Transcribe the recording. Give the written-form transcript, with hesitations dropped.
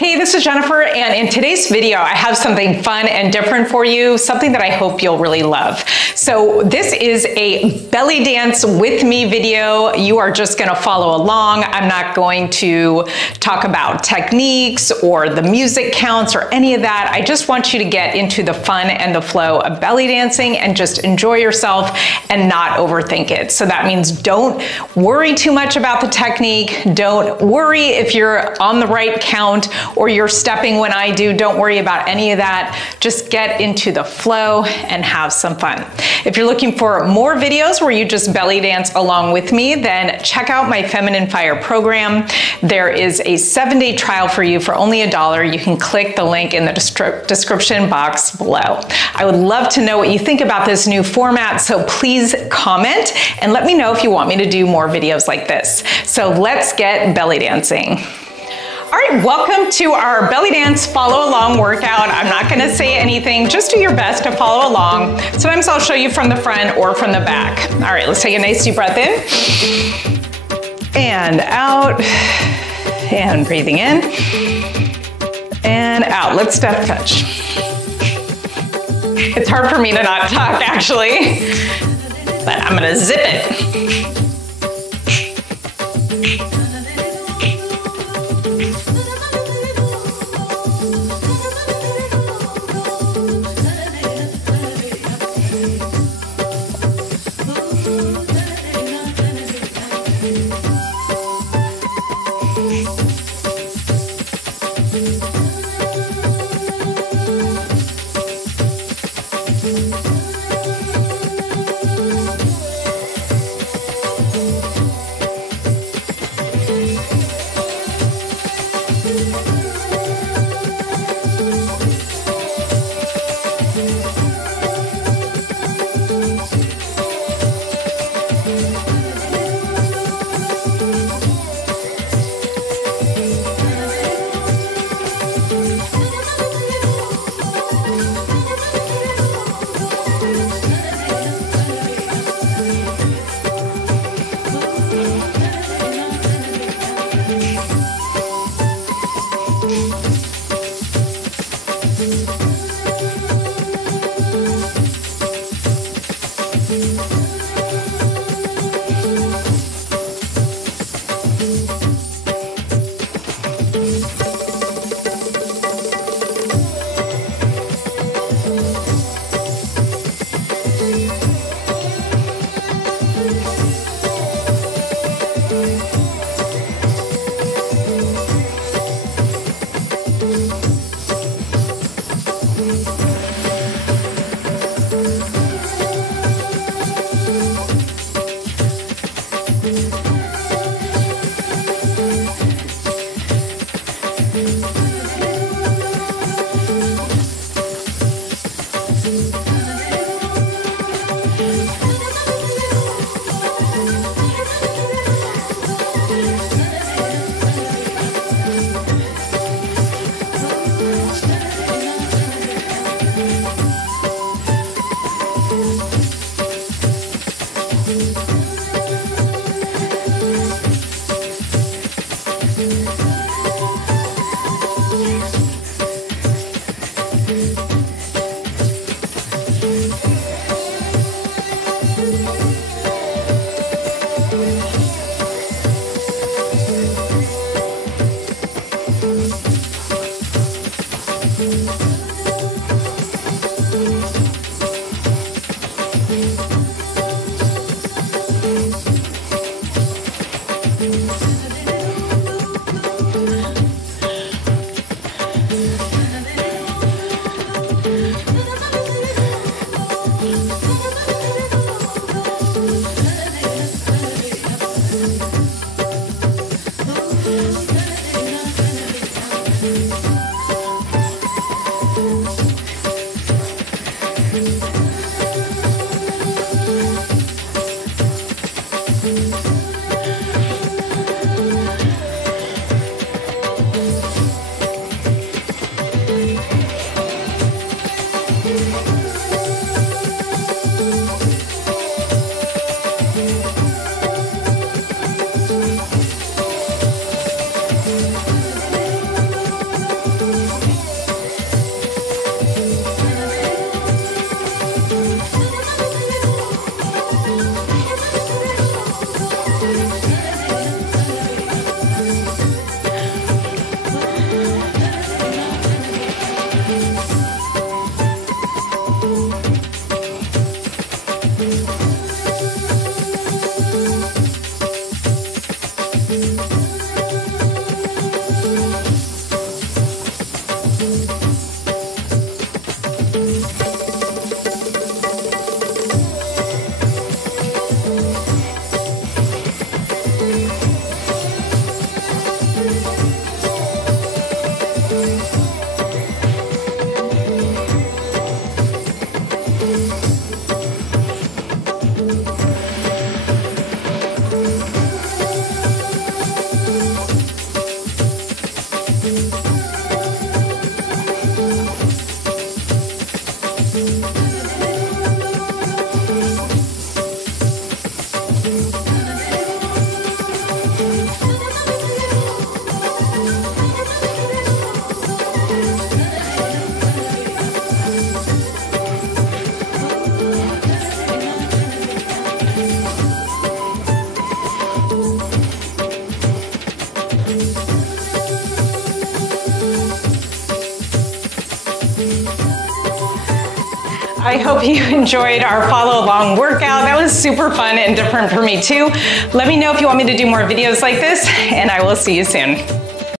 Hey, this is Jennifer, and in today's video, I have something fun and different for you, something that I hope you'll really love. So this is a belly dance with me video. You are just gonna follow along. I'm not going to talk about techniques or the music counts or any of that. I just want you to get into the fun and the flow of belly dancing and just enjoy yourself and not overthink it. So that means don't worry too much about the technique. Don't worry if you're on the right count or you're stepping when I do. Don't worry about any of that. Just get into the flow and have some fun. If you're looking for more videos where you just belly dance along with me, then check out my Feminine Fire program. There is a 7-day trial for you for only $1. You can click the link in the description box below. I would love to know what you think about this new format, so please comment and let me know if you want me to do more videos like this. So let's get belly dancing. All right, welcome to our belly dance follow along workout. I'm not gonna say anything, just do your best to follow along. Sometimes I'll show you from the front or from the back. All right, let's take a nice deep breath in and out and breathing in and out. Let's step touch. It's hard for me to not talk actually, but I'm gonna zip it. I hope you enjoyed our follow along workout. That was super fun and different for me too. Let me know if you want me to do more videos like this, and I will see you soon.